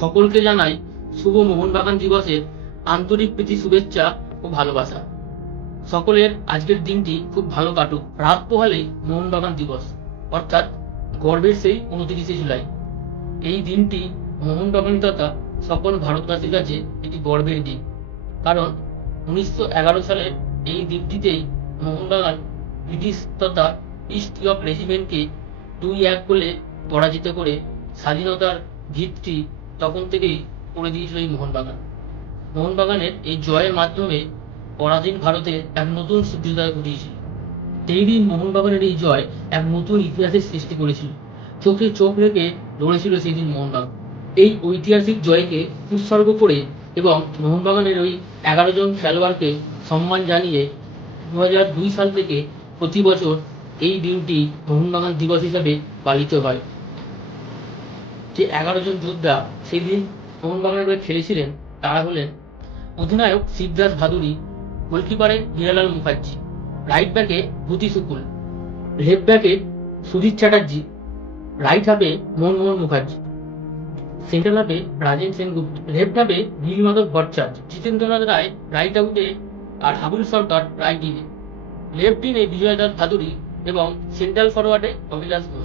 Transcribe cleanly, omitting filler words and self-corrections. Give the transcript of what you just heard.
সকলকে জানাই শুভ মোহনবাগান দিবসের আন্তরিক প্রীতি, শুভেচ্ছা ও ভালোবাসা। সকলের আজকের দিনটি খুব ভালো কাটুক। রাত পোহালেই মোহনবাগান দিবস, অর্থাৎ গর্বের সেই 29শে জুলাই। এই দিনটি মোহনবাগান তথা সকল ভারতবাসীর কাছে একটি গর্বের দিন, কারণ 1911 সালের এই দিনটিতেই মোহনবাগান ব্রিটিশ তথা ইস্ট ইয়র্ক রেজিমেন্টকে 2-1 গোলে পরাজিত করে স্বাধীনতার ভিতটি তখন থেকেই করে দিয়েছিল এই মোহনবাগান। মোহনবাগানের এই জয়ের মাধ্যমে পরাধীন ভারতে এক নতুন সূর্যোদয় ঘটিয়েছিল। সেই দিন মোহনবাগানের এই জয় এক নতুন ইতিহাসের সৃষ্টি করেছিল। চোখে চোখ রেখে লড়েছিল সেই দিন মোহনবাগান। এই ঐতিহাসিক জয়কে উৎসর্গ করে এবং মোহনবাগানের ওই 11 জন খেলোয়াড়কে সম্মান জানিয়ে 2002 সাল থেকে প্রতি বছর এই দিনটি মোহনবাগান দিবস হিসাবে পালিত হয়। যে 11 জন যোদ্ধা সেই দিন মোহনবাগানের হয়ে খেলেছিলেন তারা হলেন অধিনায়ক শিবদাস ভাদুড়ী, গোলকিপারে হীরালাল মুখার্জি, রাইট ব্যাকে ভূতি শুকুল, লেফট ব্যাকে সুজিত চ্যাটার্জি, রাইট হাফে মোহনমোহন মুখার্জি, সেন্ট্রাল হাফে রাজেন সেনগুপ্ত, লেফট হাফে নীলমাধব ভট্টাচার্য, জিতেন্দ্রনাথ রায় রাইট আউটে আর হাবুল সরকার রাইট ইনে, লেফট ইনে বিজয় দাস ভাদুড়ী এবং সেন্ট্রাল ফরওয়ার্ডে অভিলাষ ঘোষ।